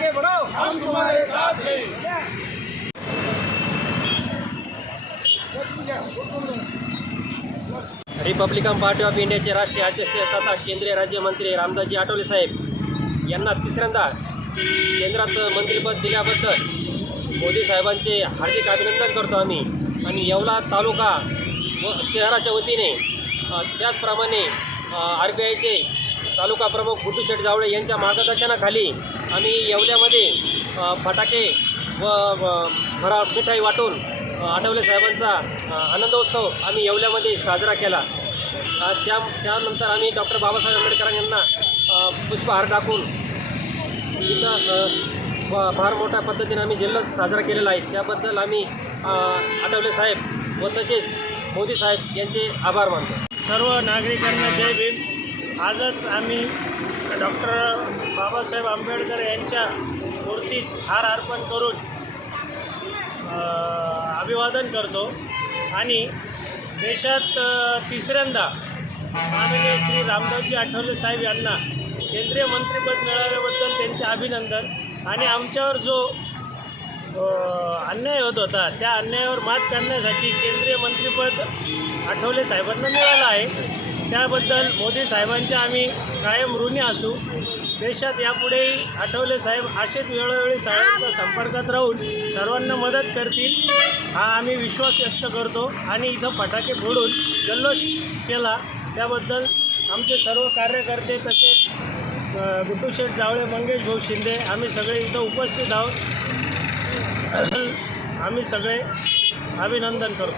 आगे बढ़ो हम तुम्हारे साथ हैं रिपब्लिकन पार्टी ऑफ इंडियाचे राष्ट्रीय अध्यक्ष तथा केंद्रीय राज्यमंत्री रामदासजी आठवले साहेब यांना तिसऱ्यांदा केंद्रात मंत्रिपद दिल्याबद्दल मोदी साहेबांचे हार्दिक अभिनंदन करतो आम्ही आणि येवला तालुका व शहराच्या वतीने त्याचप्रमाणे आर बी आयचे तालुका प्रमुख गुटू शेठ जावळे यांच्या मार्गदर्शनाखाली आम्ही येवल्यामध्ये फटाके व भरा मिठाई वाटून आठवले साहेबांचा आनंदोत्सव आम्ही येवल्यामध्ये साजरा केला त्या त्यानंतर आम्ही डॉक्टर बाबासाहेब आंबेडकर यांना पुष्पहार टाकून इथं फार मोठ्या पद्धतीने आम्ही जिल्हा साजरा केलेला आहे त्याबद्दल आम्ही आठवले साहेब व तसेच मोदी साहेब यांचे आभार मानतो सर्व नागरिकांना जय भीम आजच आम्ही डॉक्टर बाबासाहेब आंबेडकर यांच्या मूर्तीस हार अर्पण करून अभिवादन करतो आणि देशात तिसऱ्यांदा माननीय श्री रामदासजी आठवले साहेब यांना केंद्रीय मंत्रिपद मिळाल्याबद्दल त्यांचे अभिनंदन आणि आमच्यावर जो अन्याय होत होता त्या अन्यायावर मात करण्यासाठी केंद्रीय मंत्रिपद आठवले साहेबांना मिळालं आहे त्याबद्दल मोदी साहेबांचे आम्ही कायम ऋणी असू देशात यापुढेही आठवले साहेब असेच वेळोवेळी साहेबांच्या संपर्कात राहून सर्वांना मदत करतील हा आम्ही विश्वास व्यक्त करतो आणि इथं फटाके फोडून जल्लोष केला त्याबद्दल आमचे सर्व कार्यकर्ते तसेच गुटुशेठ जावळे मंगेश भाऊ शिंदे आम्ही सगळे इथं उपस्थित आहोत आम्ही सगळे अभिनंदन करतो